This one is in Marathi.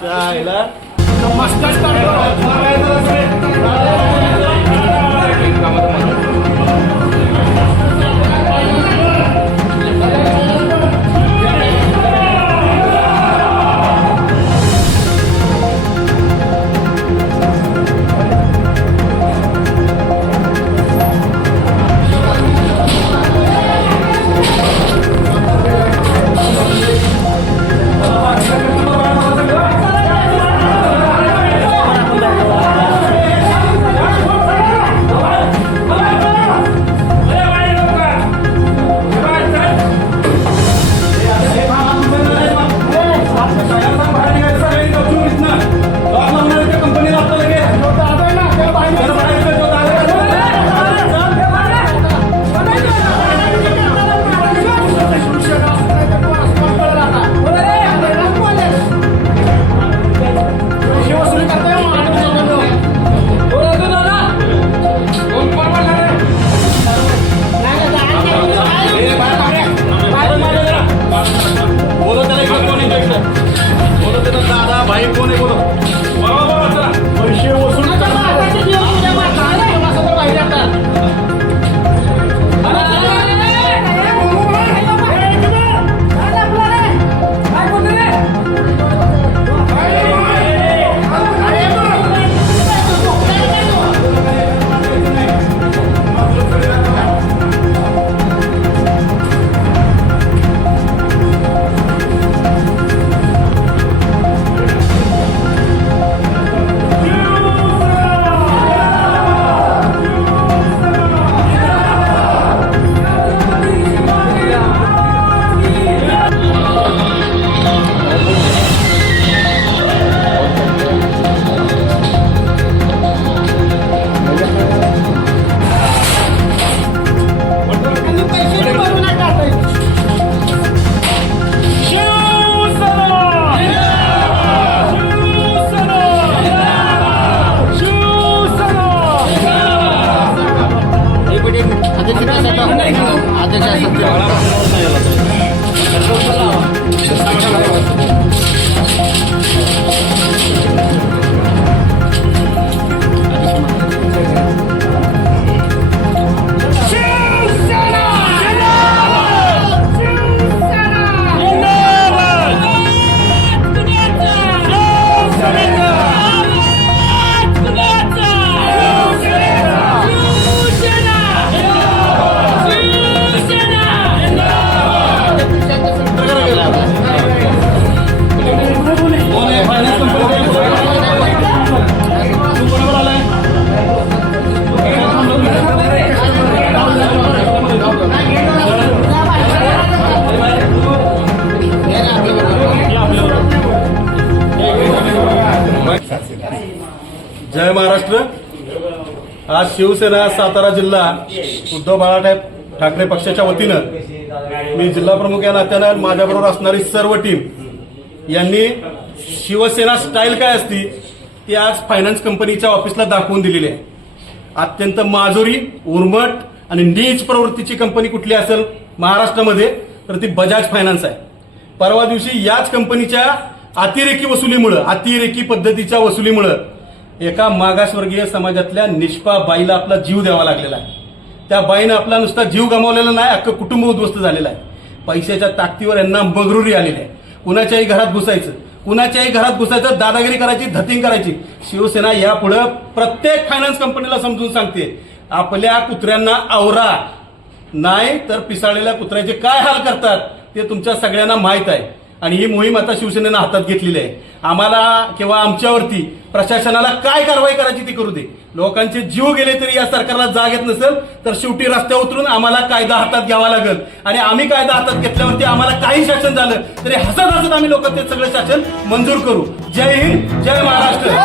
शाळेला मस्ताच 손해보다 Assalamualaikum, जय महाराष्ट्र. आज शिवसेना सातारा जिल्हा उद्धव बाळासाहेब ठाकरे पक्षाच्या वतीनं मी जिल्हा प्रमुख या नात्यानं माझ्याबरोबर असणारी सर्व टीम यांनी शिवसेना स्टाईल काय असती ती आज फायनान्स कंपनीच्या ऑफिसला दाखवून दिलेली आहे. अत्यंत माजुरी उर्मट आणि नीच प्रवृत्तीची कंपनी कुठली असेल महाराष्ट्रामध्ये तर ती बजाज फायनान्स आहे. परवा दिवशी याच कंपनीच्या अतिरेकी वसुलीमुळं अतिरेकी पद्धतीच्या वसुलीमुळं एका मागासवर्गीय समाजातल्या निष्पा बाईला आपला जीव द्यावा लागलेला आहे. त्या बाईनं आपला नुसता जीव गमावलेला नाही अख्खं कुटुंब उद्ध्वस्त झालेलं आहे. पैशाच्या ताकदीवर यांना मगरुरी आलेली आहे. कुणाच्याही घरात घुसायचं कुणाच्याही घरात घुसायचं दादागिरी करायची धतिंग करायची. शिवसेना यापुढं प्रत्येक फायनान्स कंपनीला समजून सांगते आपल्या कुत्र्यांना आवरा. नाही तर पिसाळलेल्या कुत्र्याचे काय हाल करतात? ते तुमच्या सगळ्यांना माहीत आहे. आणि ही मोहीम आता शिवसेनेनं हातात घेतलेली आहे. आम्हाला किंवा आमच्यावरती प्रशासनाला काय कारवाई करायची ती करू दे. लोकांचे जीव गेले तरी या सरकारला जाग येत नसेल तर शेवटी रस्त्यावर उतरून आम्हाला कायदा हातात घ्यावा लागेल. आणि आम्ही कायदा हातात घेतल्यावरती आम्हाला काही शासन झालं तरी हसत हसत आम्ही लोक ते सगळं शासन मंजूर करू. जय हिंद जय महाराष्ट्र.